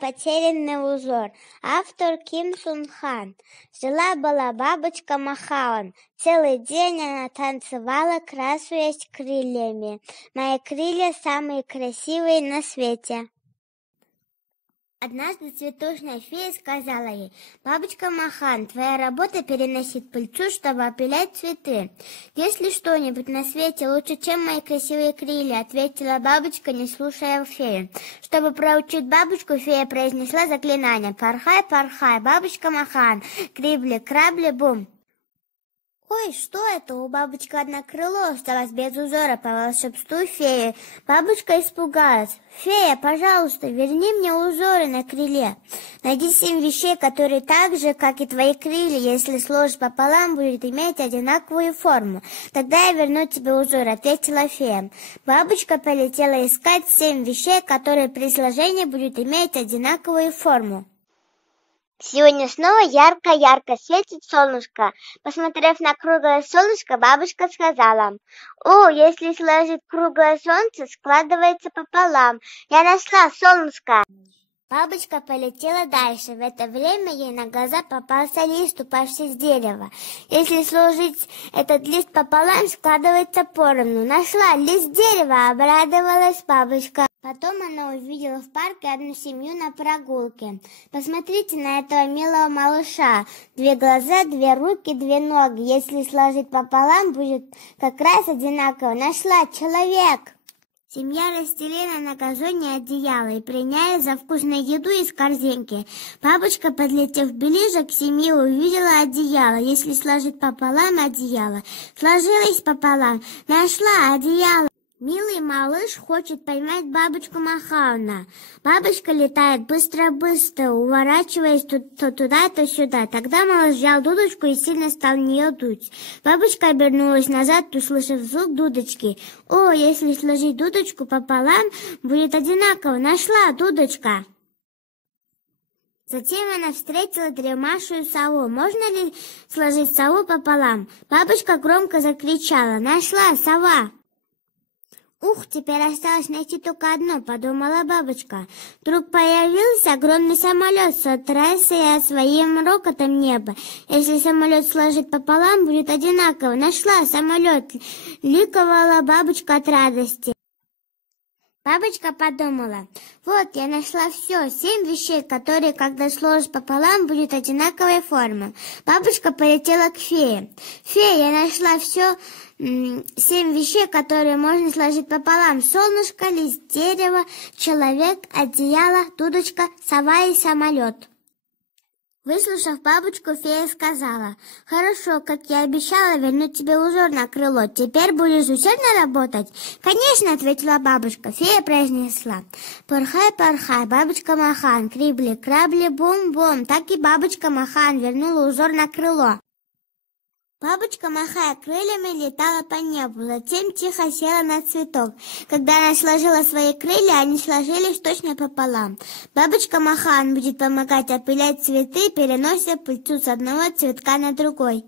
потерянный узор. Автор Ким Сун Хан. Жила-была бабочка Махаон. Целый день она танцевала, красуясь крыльями. Мои крылья самые красивые на свете. Однажды цветочная фея сказала ей: «Бабочка Махан, твоя работа переносить пыльцу, чтобы опылять цветы. Есть ли что-нибудь на свете лучше, чем мои красивые крылья?» — ответила бабочка, не слушая фею. Чтобы проучить бабочку, фея произнесла заклинание: «Порхай, порхай, бабочка Махан, крибли-крабли-бум». «Ой, что это? У бабочки одно крыло осталось без узора по волшебству феи». Бабочка испугалась. «Фея, пожалуйста, верни мне узоры на крыле. Найди 7 вещей, которые так же, как и твои крылья, если сложишь пополам, будет иметь одинаковую форму. Тогда я верну тебе узор», — ответила фея. Бабочка полетела искать 7 вещей, которые при сложении будут иметь одинаковую форму. Сегодня снова ярко-ярко светит солнышко. Посмотрев на круглое солнышко, бабушка сказала: «О, если сложить круглое солнце, складывается пополам. Я нашла солнышко». Бабочка полетела дальше. В это время ей на глаза попался лист, упавший с дерева. Если сложить этот лист пополам, складывается поровну. Нашла лист дерева, обрадовалась бабочка. Потом она увидела в парке одну семью на прогулке. Посмотрите на этого милого малыша. 2 глаза, 2 руки, 2 ноги. Если сложить пополам, будет как раз одинаково. Нашла человек. Семья расстелила на газоне одеяло и приняла за вкусную еду из корзинки. Бабочка, подлетев ближе к семье, увидела одеяло. Если сложить пополам одеяло, сложилось пополам. Нашла одеяло. Милый малыш хочет поймать бабочку Махауна. Бабочка летает быстро-быстро, уворачиваясь то туда, то сюда. Тогда малыш взял дудочку и сильно стал в нее дуть. Бабочка обернулась назад, услышав звук дудочки. «О, если сложить дудочку пополам, будет одинаково. Нашла дудочка». Затем она встретила дремавшую сову. «Можно ли сложить сову пополам?» Бабочка громко закричала: «Нашла, сова!» «Ух, теперь осталось найти только одно», — подумала бабочка. Вдруг появился огромный самолет, сотрясая своим рокотом небо. Если самолет сложить пополам, будет одинаково. Нашла самолет, ликовала бабочка от радости. Бабочка подумала: «Вот, я нашла все, 7 вещей, которые, когда сложишь пополам, будет одинаковой формы». Бабочка полетела к фее. «Фея, я нашла все, 7 вещей, которые можно сложить пополам: солнышко, лист дерева, человек, одеяло, дудочка, сова и самолет». Выслушав бабочку, фея сказала: «Хорошо, как я обещала, вернуть тебе узор на крыло. Теперь будешь усердно работать?» «Конечно», — ответила бабушка. Фея произнесла: «Порхай, порхай, бабочка Махан, крибли-крабли, бум-бум». Так и бабочка Махан вернула узор на крыло. Бабочка, махая крыльями, летала по небу, затем тихо села на цветок. Когда она сложила свои крылья, они сложились точно пополам. Бабочка Махан будет помогать опылять цветы, перенося пыльцу с одного цветка на другой.